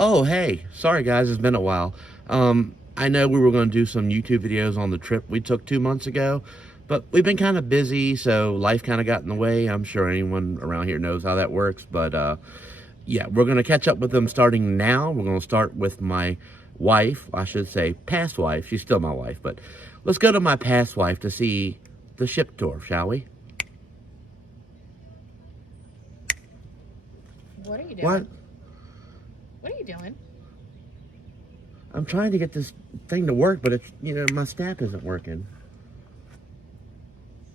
Oh, hey, sorry guys, it's been a while. I know we were going to do some YouTube videos on the trip we took 2 months ago, but we've been kind of busy, so life kind of got in the way. I'm sure anyone around here knows how that works, but yeah, we're going to catch up with them starting now. We're going to start with my wife, I should say past wife. She's still my wife, but let's go to my past wife to see the ship tour, shall we? What are you What? doing? What are you doing? I'm trying to get this thing to work, but it's, my snap isn't working.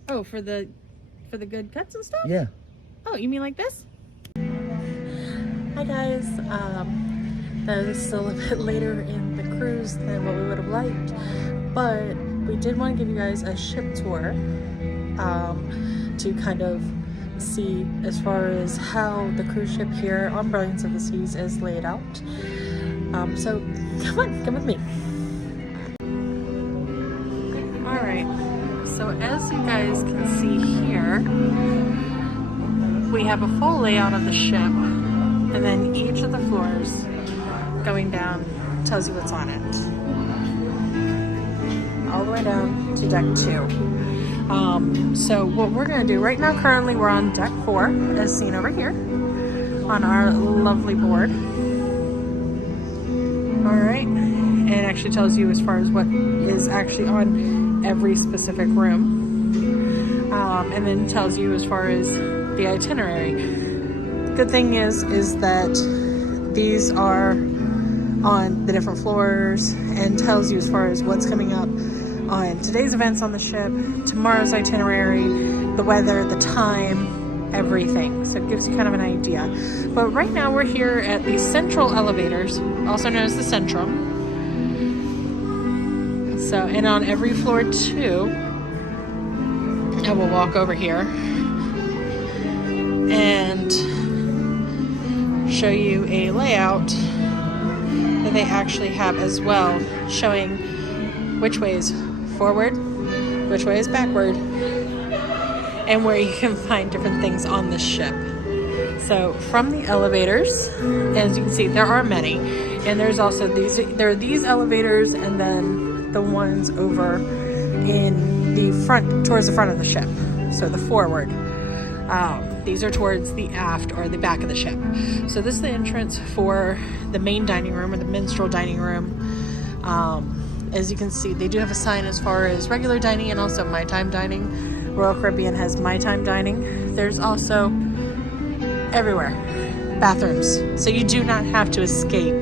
Oh, for the good cuts and stuff? Yeah. Oh, you mean like this? Hi guys. That is still a bit later in the cruise than what we would have liked, but we did want to give you guys a ship tour to kind of see as far as how the cruise ship here on Brilliance of the Seas is laid out. So come with me. Alright, so as you guys can see here, we have a full layout of the ship, and then each of the floors going down tells you what's on it. All the way down to deck 2. So what we're going to do right now, currently we're on deck 4, as seen over here on our lovely board. Alright, and it actually tells you as far as what is actually on every specific room, and then tells you as far as the itinerary. Good thing is that these are on the different floors and tells you as far as what's coming up on today's events on the ship, tomorrow's itinerary, the weather, the time, everything. So it gives you kind of an idea. But right now we're here at the central elevators, also known as the Centrum. So, and on every floor too, I will walk over here and show you a layout that they actually have as well, showing which way is forward, which way is backward, and where you can find different things on the ship. So from the elevators, as you can see, there are many, and there's also there are these elevators, and then the ones over in the front, towards the front of the ship, so the forward. These are towards the aft or the back of the ship. So this is the entrance for the main dining room, or the minstrel dining room. As you can see, they do have a sign as far as regular dining and also my time dining. Royal Caribbean has my time dining. There's also everywhere bathrooms, so you do not have to escape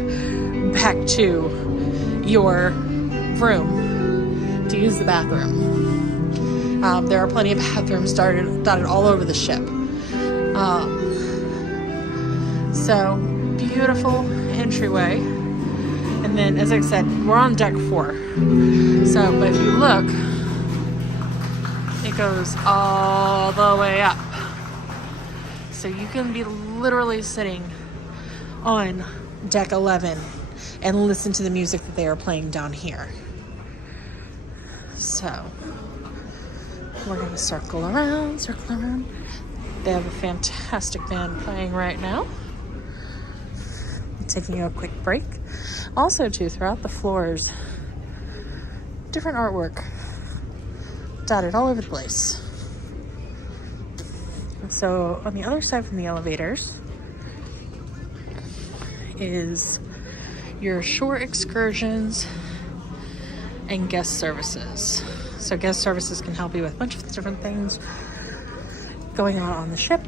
back to your room to use the bathroom. There are plenty of bathrooms dotted all over the ship. So beautiful entryway, and then as I said, we're on deck 4. So, but if you look, it goes all the way up. So you can be literally sitting on deck 11 and listen to the music that they are playing down here. So we're gonna circle around. They have a fantastic band playing right now. Taking a quick break. Also too, throughout the floors, different artwork dotted all over the place. So on the other side from the elevators is your shore excursions and guest services. So guest services can help you with a bunch of different things going on the ship.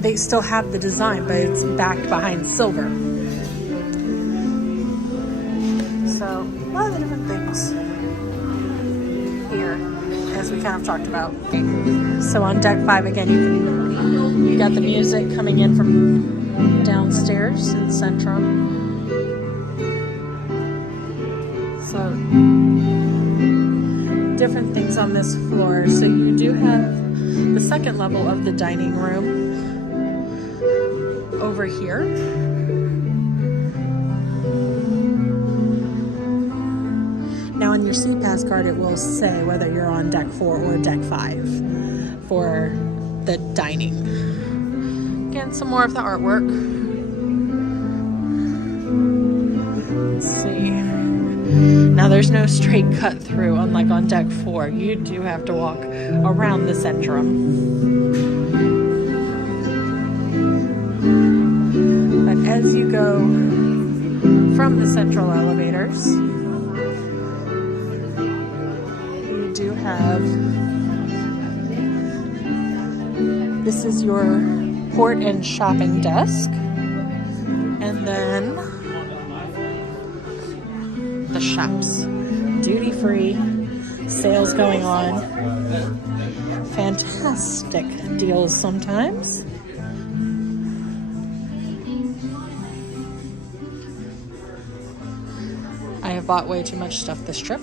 they still have the design, but it's backed behind silver. So a lot of the different things here, as we kind of talked about. So on deck 5 again, you got the music coming in from downstairs in Centrum. So different things on this floor. So you do have the second level of the dining room over here. Now on your seat pass card, it will say whether you're on deck 4 or deck 5 for the dining. Again, some more of the artwork. Let's see. Now there's no straight cut through, unlike on deck 4. You do have to walk around the Centrum. But as you go from the central elevators, you do have, this is your port and shopping desk, and then the shops, duty free, sales going on, fantastic deals sometimes. I have bought way too much stuff this trip.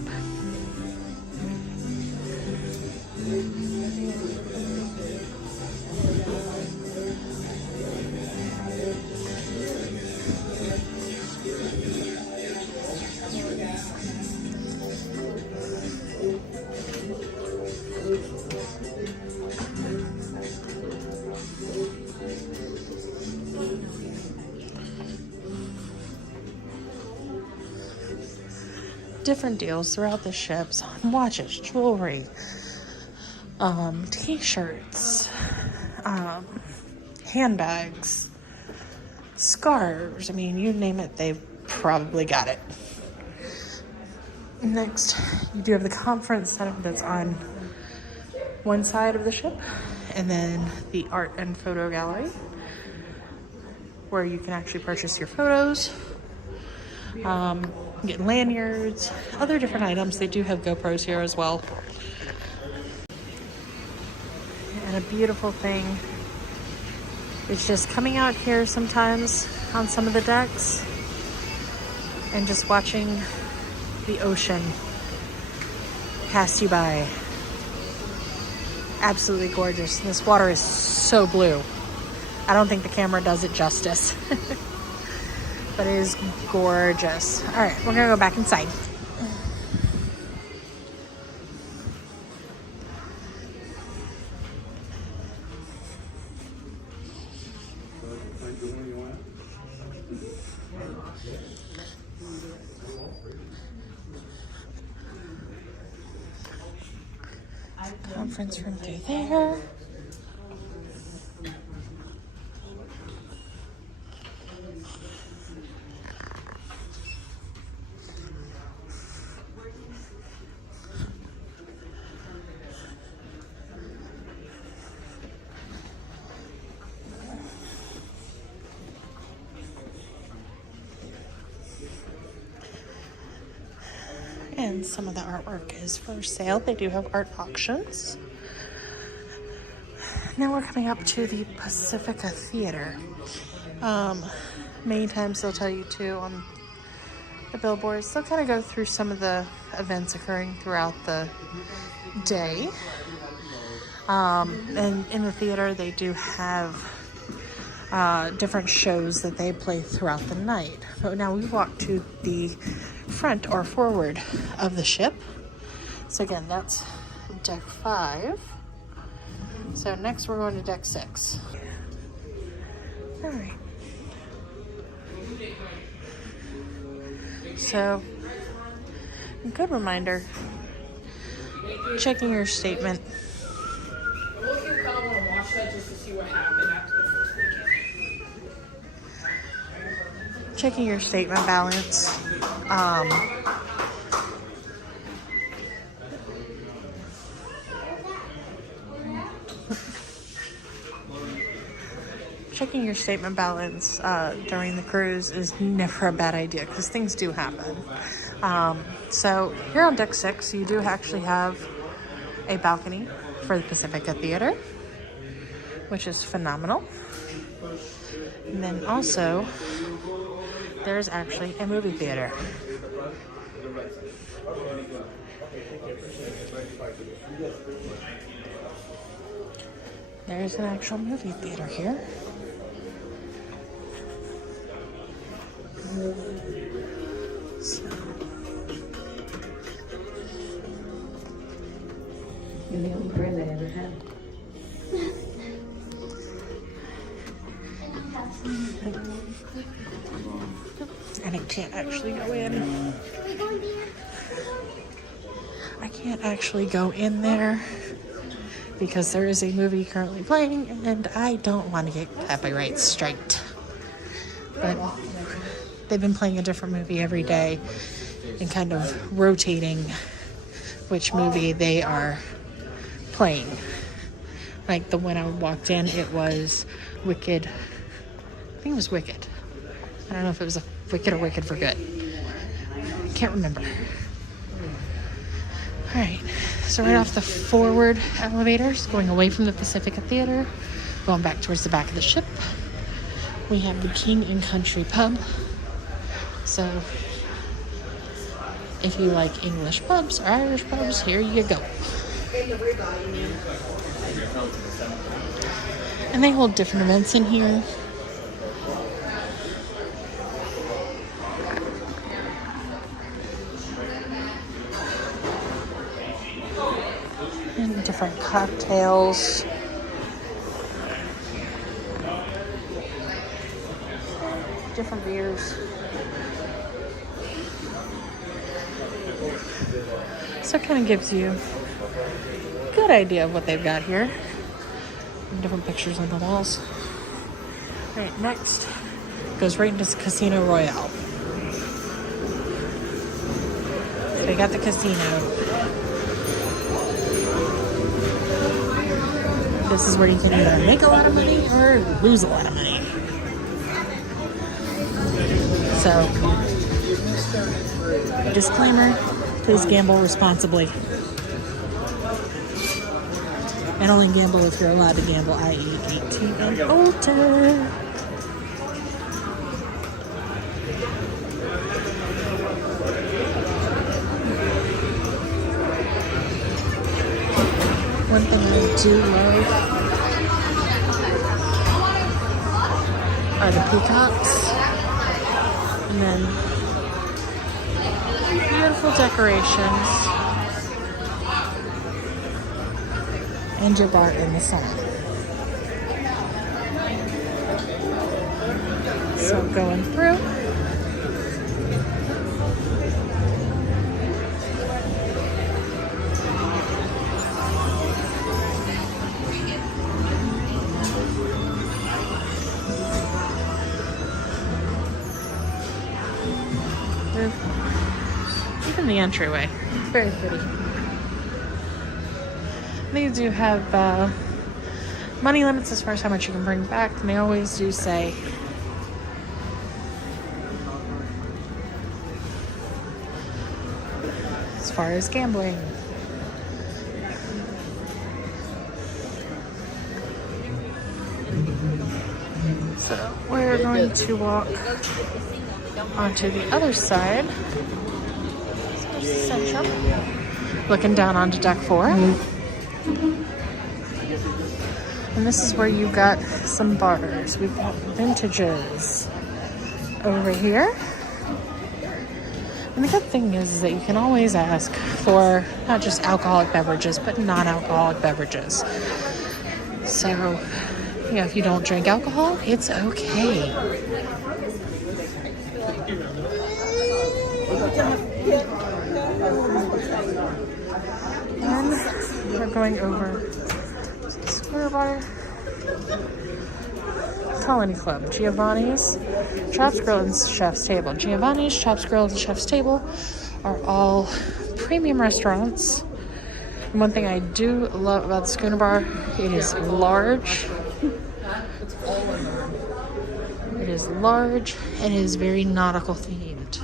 Different deals throughout the ships on watches, jewelry, t-shirts, handbags, scarves. I mean, you name it, they've probably got it. Next, you do have the conference center that's on one side of the ship, and then the art and photo gallery where you can actually purchase your photos. Get lanyards, other different items. They do have GoPros here as well. And a beautiful thing is just coming out here sometimes on some of the decks and just watching the ocean pass you by. Absolutely gorgeous. This water is so blue. I don't think the camera does it justice. But it is gorgeous. All right, we're gonna go back inside. Conference room through there. And some of the artwork is for sale. They do have art auctions. Now we're coming up to the Pacifica Theater. Many times they'll tell you to on the billboards. They'll kind of go through some of the events occurring throughout the day. And in the theater, they do have different shows that they play throughout the night. But now we walk to the front or forward of the ship. So again, that's deck 5. So next we're going to deck 6. All right. So, good reminder, checking your statement. We'll if you kind of want to watch that just to see what happened after the first weekend. Checking your statement balance. checking your statement balance during the cruise is never a bad idea because things do happen. So here on deck 6, you do actually have a balcony for the Pacifica Theater, which is phenomenal. And then also, there's actually a movie theater. There's an actual movie theater here. So. You're the only friend I ever had. And I can't actually go in. I can't actually go in there because there is a movie currently playing and I don't want to get copyright striked. But they've been playing a different movie every day and kind of rotating which movie they are playing. Like the when I walked in, it was Wicked. I think it was Wicked. I don't know if it was a Wicked or Wicked for Good. I can't remember. Alright, so right off the forward elevators, going away from the Pacifica Theater, going back towards the back of the ship, we have the King and Country Pub. So, if you like English pubs or Irish pubs, here you go. And they hold different events in here. And different cocktails. Different beers. So it kind of gives you a good idea of what they've got here. And different pictures on the walls. All right, next goes right into Casino Royale. They got the casino. This is where you can either make a lot of money or lose a lot of money. So, disclaimer, please gamble responsibly. And only gamble if you're allowed to gamble, i.e. 18 and older. One thing I do love are the peacocks. And then beautiful decorations. And your bar in the sun. So going through. Even the entryway, very pretty. They do have money limits as far as how much you can bring back, and they always do say as far as gambling. So we're going to walk onto the other side. Central. Looking down onto deck 4. And this is where you've got some bars. We've got vintages over here. And the good thing is that you can always ask for not just alcoholic beverages, but non-alcoholic beverages. So, you know, if you don't drink alcohol, it's okay. And we're going over to the Square Bar, Colony Club, Giovanni's, Chops Grill and Chef's Table. Giovanni's, Chops Grill and Chef's Table are all premium restaurants. And one thing I do love about the Schooner Bar, it is large. is large and it is very nautical themed.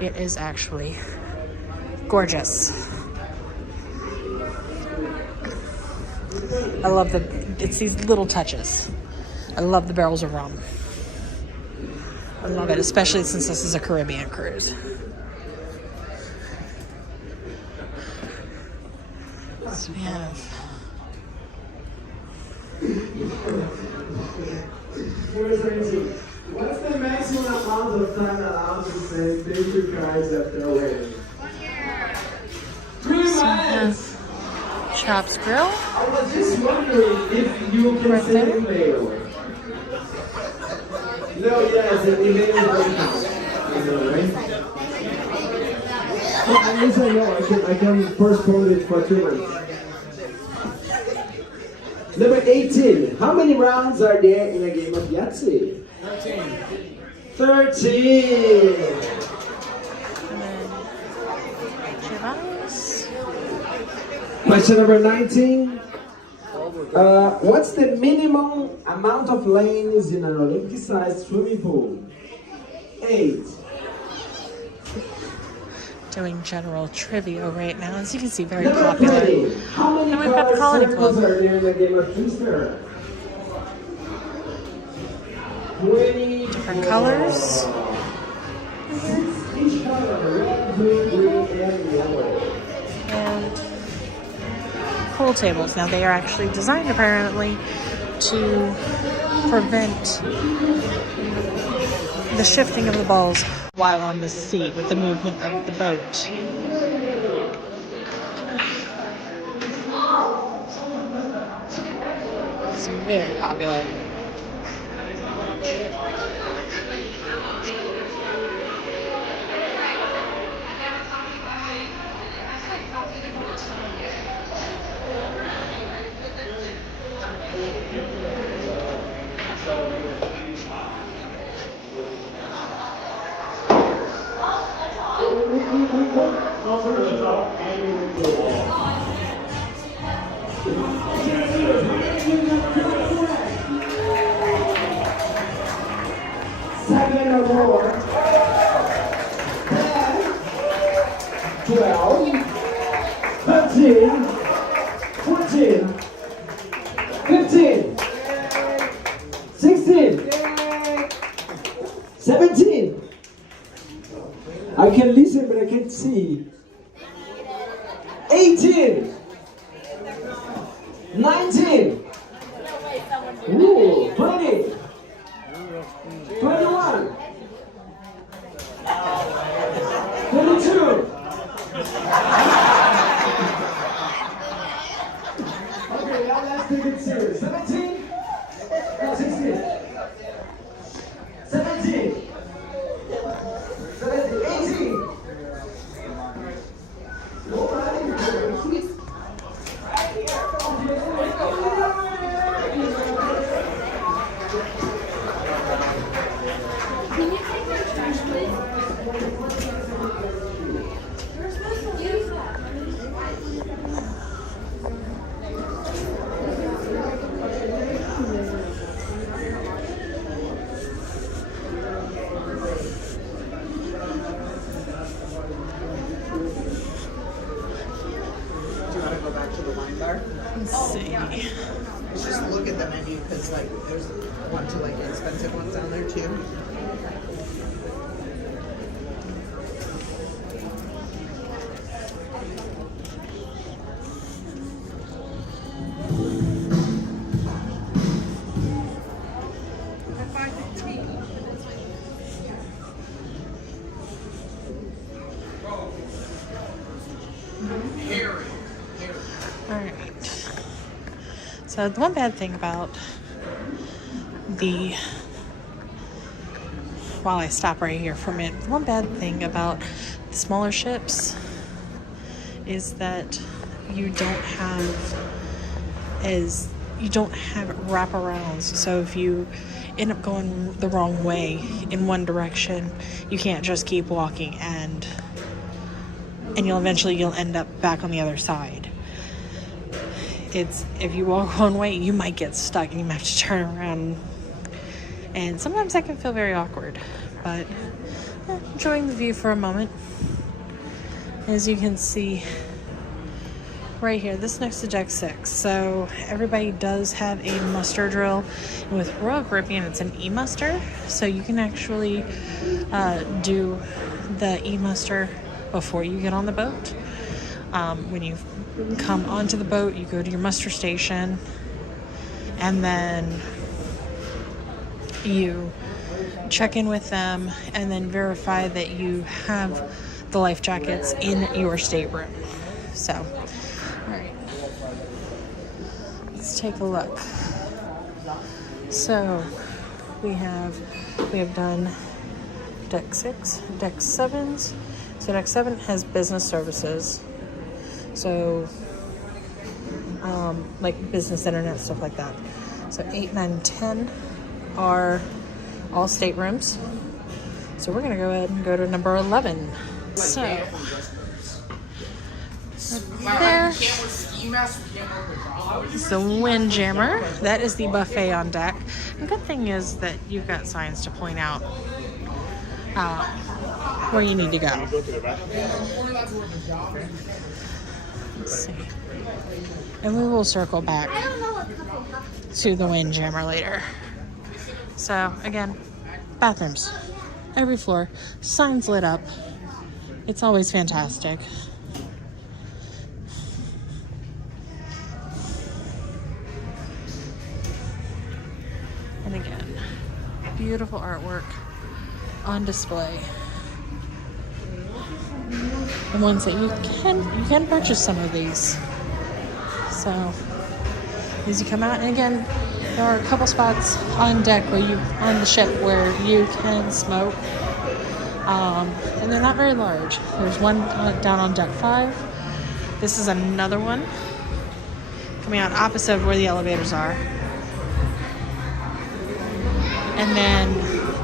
It is actually gorgeous. I love it's these little touches. I love the barrels of rum. I love it, especially since this is a Caribbean cruise. So we have what's the maximum amount of time allowed to send picture cards after a wedding? 3 months! Chops Grill. I was just wondering if you can Right send there. email. No, yes, an email is right? Yes, I know. I can postpone it for 2 months. Number 18. How many rounds are there in a game of Yahtzee? 13. Question number 19. What's the minimum amount of lanes in an Olympic-sized swimming pool? 8. Doing general trivia right now. As you can see, very Number popular. 20. How many And we've got the card Colony circles Club. are there in the game of Twister? 20. Different colors. Each color, red, blue, green, and yellow. And pool tables. Now they are actually designed apparently to prevent the shifting of the balls while on the sea with the movement of the boat. It's very popular. Second or more. 10, 12, 13, 14, 15, 16, 17. I can listen, but I can't see. 18, 19, ooh, 20, 21, 22. Okay, now let's take it serious. 17, no, 16, 17, 18. Let's see. Let's just look at the menu because like there's one or two like expensive ones down there too. Alright. So the one bad thing about while I stop right here for a minute, the one bad thing about the smaller ships is that you don't have wraparounds. So if you end up going the wrong way in one direction, you can't just keep walking and you'll end up back on the other side. If you walk one way, you might get stuck and you might have to turn around And sometimes that can feel very awkward, but enjoying the view for a moment. As you can see right here, this is next to deck 6. So everybody does have a muster drill. And with Royal Caribbean, it's an e-muster. So you can actually do the e-muster before you get on the boat. When you come onto the boat, you go to your muster station, and then you check in with them and then verify that you have the life jackets in your stateroom. So, all right, let's take a look. So we have done deck 6, deck 7s. So deck 7 has business services. So like business internet, stuff like that. So 8, 9, and 10 are all staterooms. So we're gonna go ahead and go to number 11. So there is the Windjammer. That is the buffet on deck. The good thing is that you've got signs to point out where you need to go. Let's see. And we will circle back to the Windjammer later. So again, bathrooms, every floor, signs lit up. It's always fantastic. And again, beautiful artwork on display. The ones that you can purchase some of these. So as you come out, and again, there are a couple spots on deck on the ship where you can smoke, and they're not very large. There's one down on deck 5. This is another one coming out opposite of where the elevators are, and then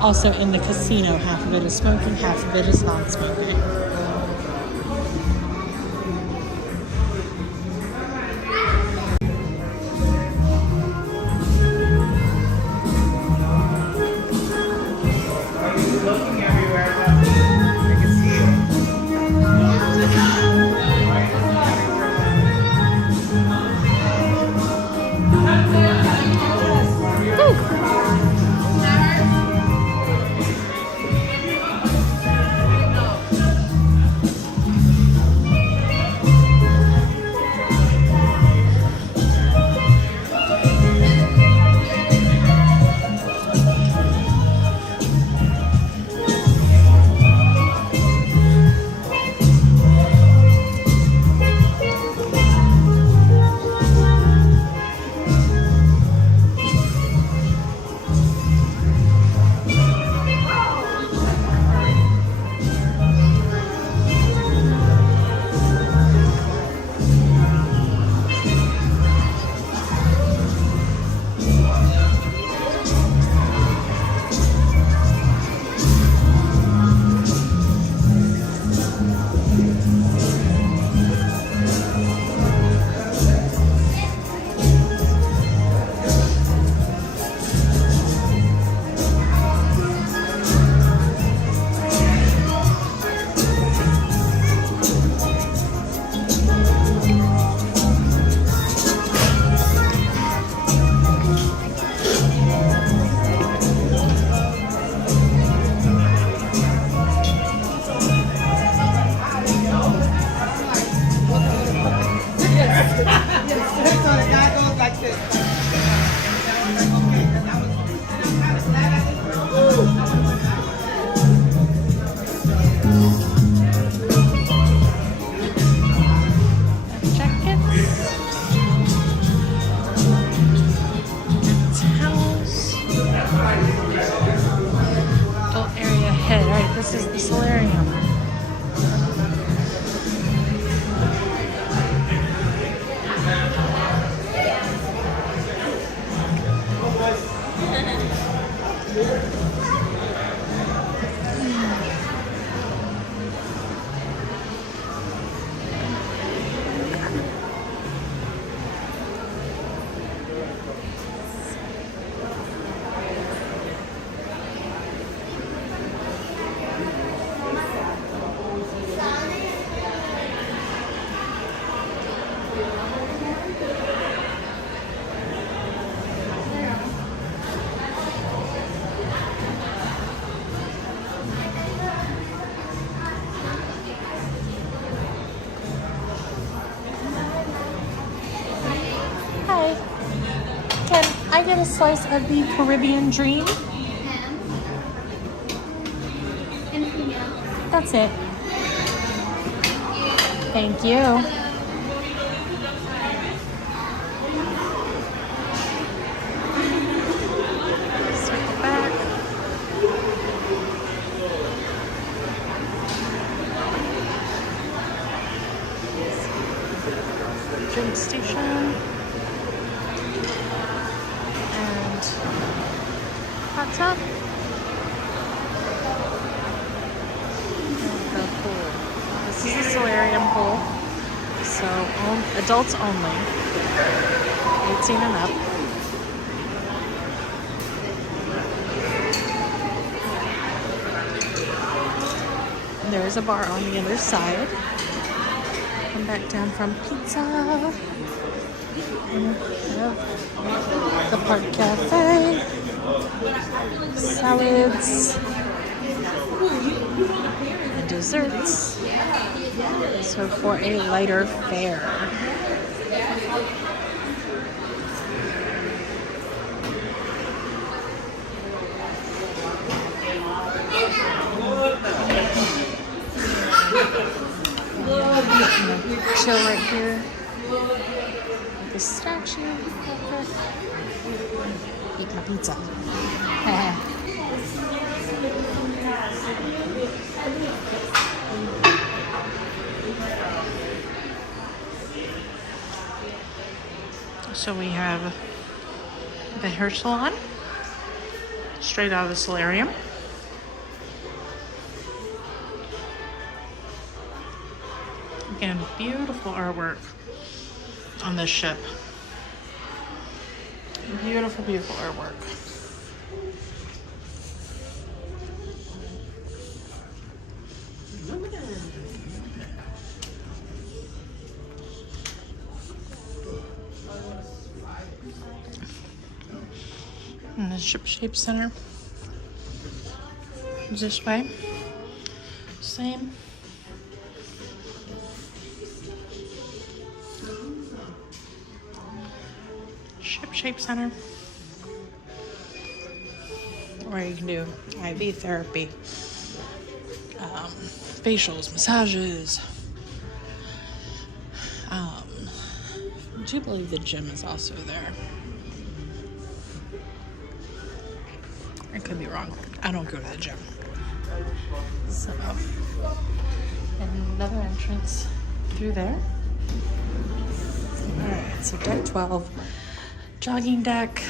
also in the casino, half of it is smoking, half of it is non-smoking. Hi. Can I get a slice of the Caribbean Dream? Anything else? That's it. Thank you. Circle back. Drink station. And hot tub. The pool. This is the solarium pool. So adults only. 18 and up. And there is a bar on the other side. Come back down from pizza. And we have the Park Cafe. Salads. And desserts. So for a lighter fare. Chill right here. Like a statue. Eat my pizza. So we have the hair salon, straight out of the solarium. Again, beautiful artwork on this ship. Beautiful, beautiful artwork. And the Ship Shape Center is this way. Same. Ship Shape Center. Where you can do IV therapy, facials, massages. I do believe the gym is also there. I could be wrong. I don't go to the gym. So, another entrance through there. Alright, so deck 12, jogging deck.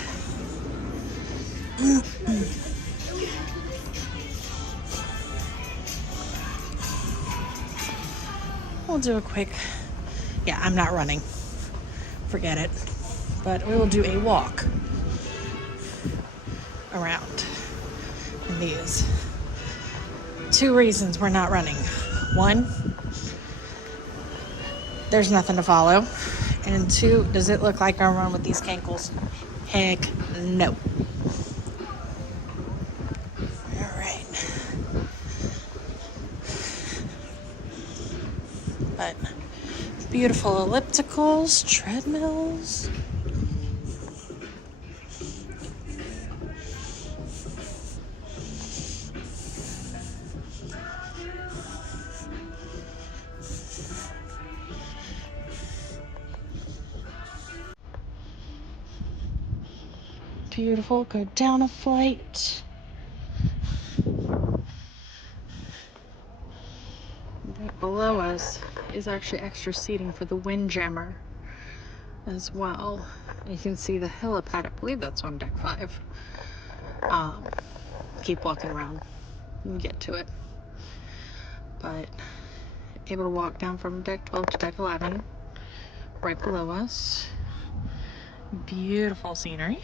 We'll do a quick, yeah, I'm not running. Forget it. But we will do a walk around in these. 2 reasons we're not running. 1, there's nothing to follow. And 2, does it look like I run with these cankles? Heck no. Alright. But beautiful ellipticals, treadmills. Beautiful. Go down a flight. Right below us is actually extra seating for the windjammer as well. You can see the helipad. I believe that's on deck 5. Keep walking around and get to it. But able to walk down from deck 12 to deck 11 right below us. Beautiful scenery.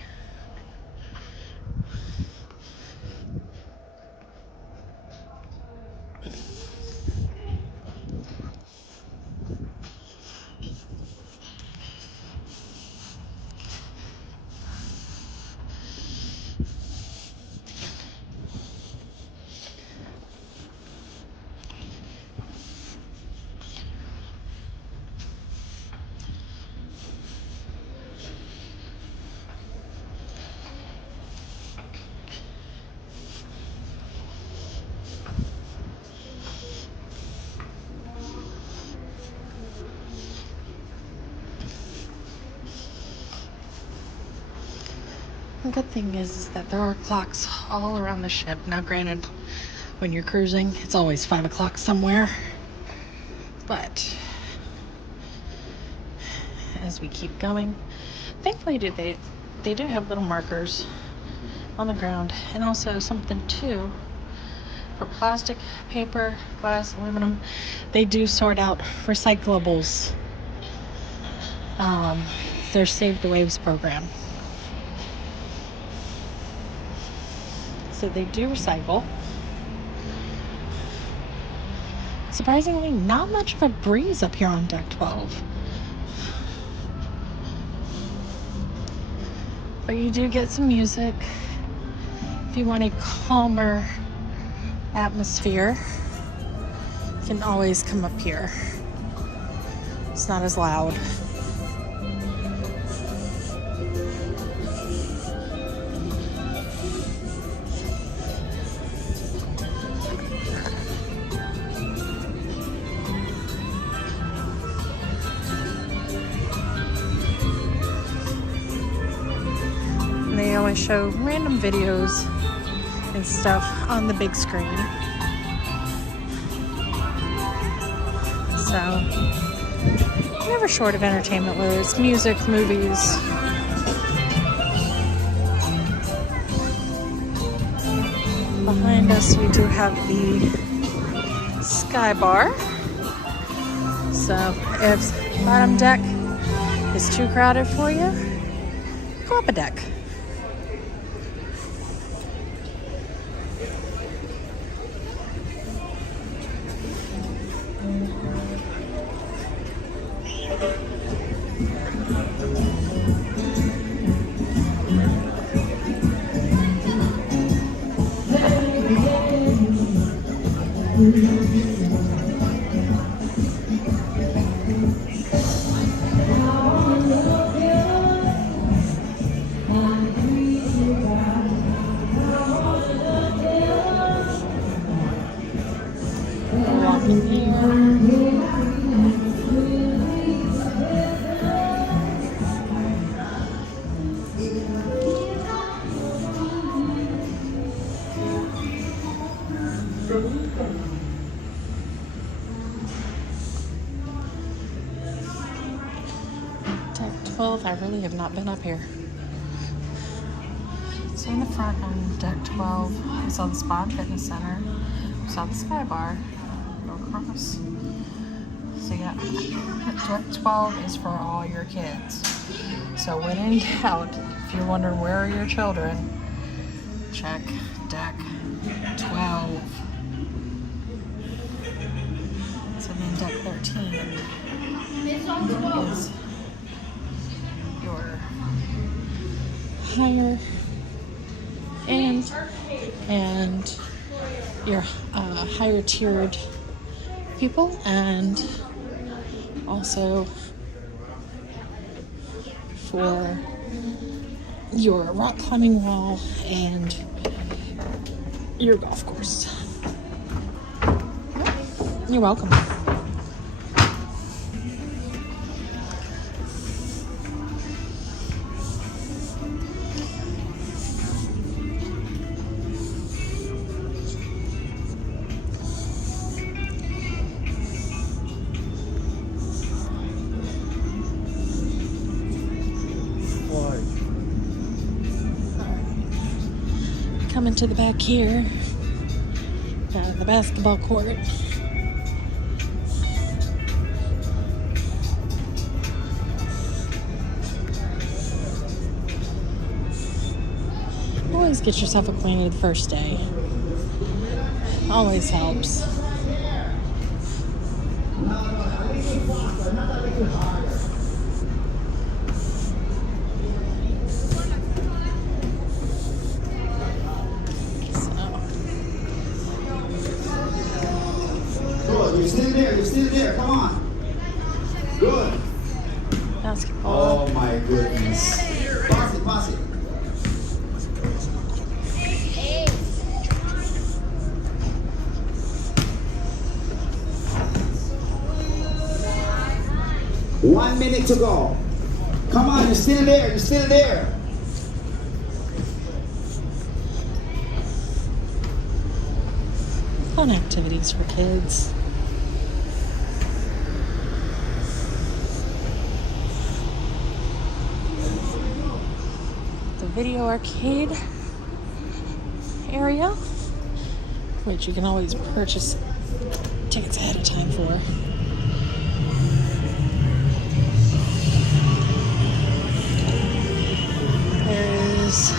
The good thing is that there are clocks all around the ship. Now, granted, when you're cruising, it's always 5 o'clock somewhere. But as we keep going, thankfully they do have little markers on the ground, and also something too for plastic, paper, glass, aluminum. They do sort out recyclables. Their Save the Waves program. So they do recycle. Surprisingly, not much of a breeze up here on deck 12. But you do get some music. If you want a calmer atmosphere, you can always come up here. It's not as loud. They always show random videos and stuff on the big screen. So, never short of entertainment, whether it's music, movies. Behind us, we do have the Sky Bar. So, if bottom deck is too crowded for you, go up a deck. Walking here. Deck 12, I really have not been up here. So in the front on deck 12, we saw the Spa and Fitness Center, we saw the Sky Bar, go across. So yeah, deck 12 is for all your kids. So when in doubt, if you're wondering where are your children, check deck 12. So then deck 13 is your higher end and your higher tiered people, and also for your rock climbing wall and your golf course. You're welcome. Coming to the back here, the basketball court. Always get yourself acquainted the first day. Always helps. You're still there. You're still there. Come on. Good. Basketball. Oh my goodness. Pass it. Pass it.1 minute to go. Come on. You're still there. You're still there. fun activities for kids. The video arcade area, which you can always purchase tickets ahead of time for. There's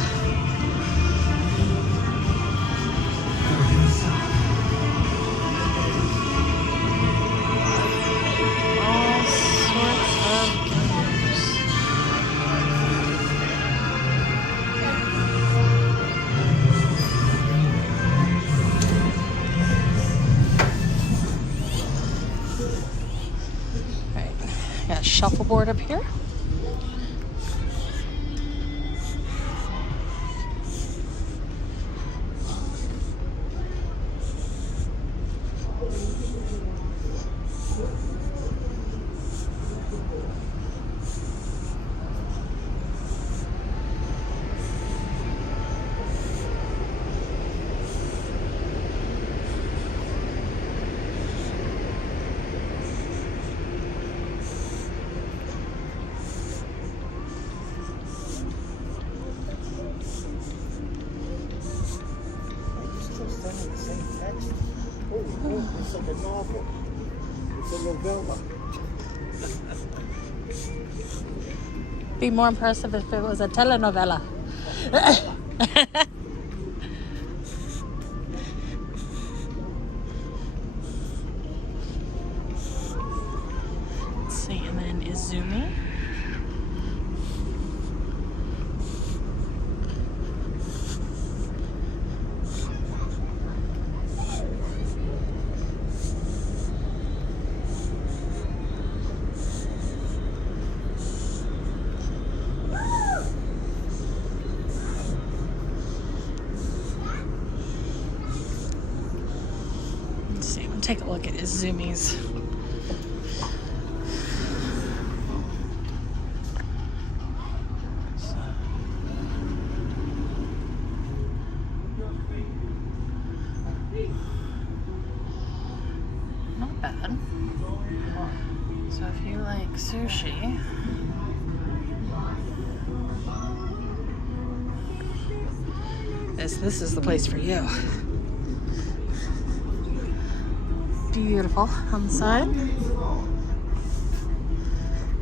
all sorts of games. Alright, got a shuffleboard up here. It's like a novel. It's a novella. Be more impressive if it was a telenovela. Let's see, and then Izumi. Take a look at Izumi's. Not bad. So if you like sushi, this is the place for you. Beautiful on the side.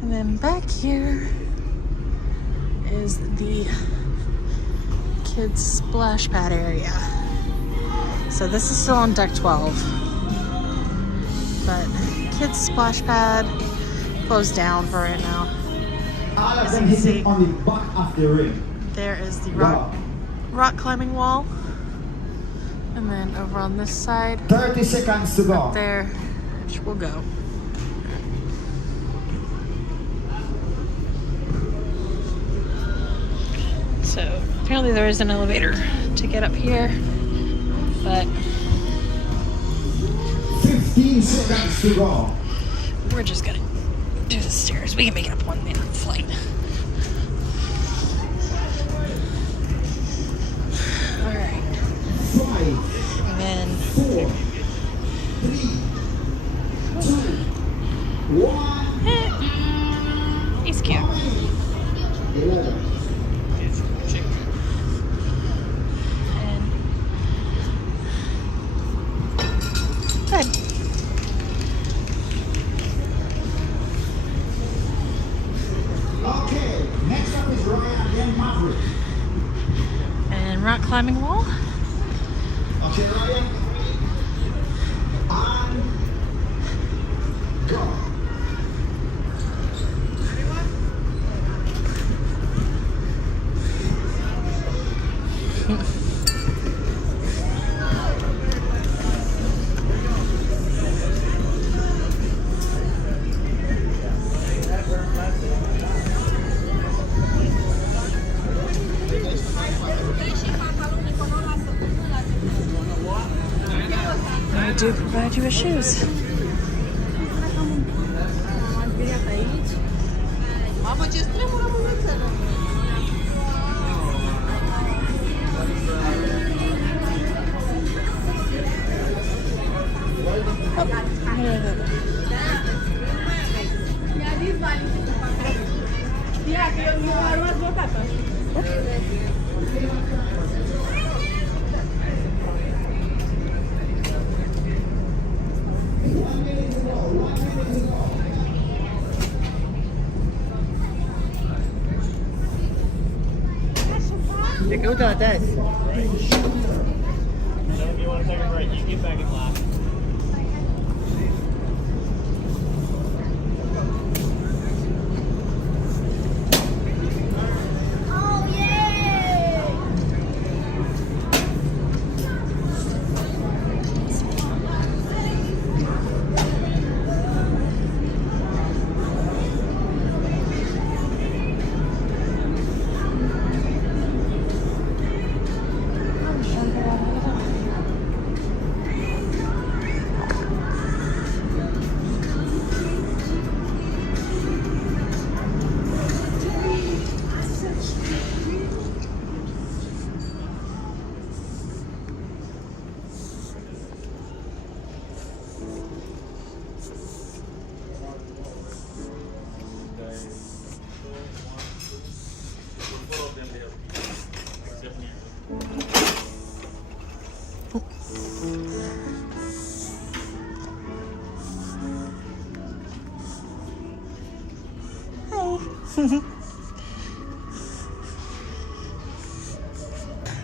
And then back here is the kids splash pad area. So this is still on deck 12. But kids splash pad closed down for right now. All of them hit it on the back of the ring. There is the rock climbing wall. And then over on this side, 30 seconds to go. there, which will go. So apparently there is an elevator to get up here, but 15 seconds to go. we're just gonna do the stairs. We can make it up 1 minute flight. All right. 5, And then 4, 3, 2, 1. he's cute. 11. And good. Okay, next up is Ryan again, Maverick. And rock climbing wall. Okay, Ryan. And go. I do provide you with shoes. Te gusta atrás. If you want to take a break, you can get back in line. Oh, yay!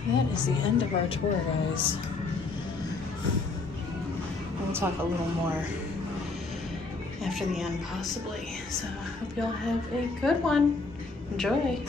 That is the end of our tour, guys. We'll talk a little more after the end, possibly. So I hope y'all have a good one. Enjoy.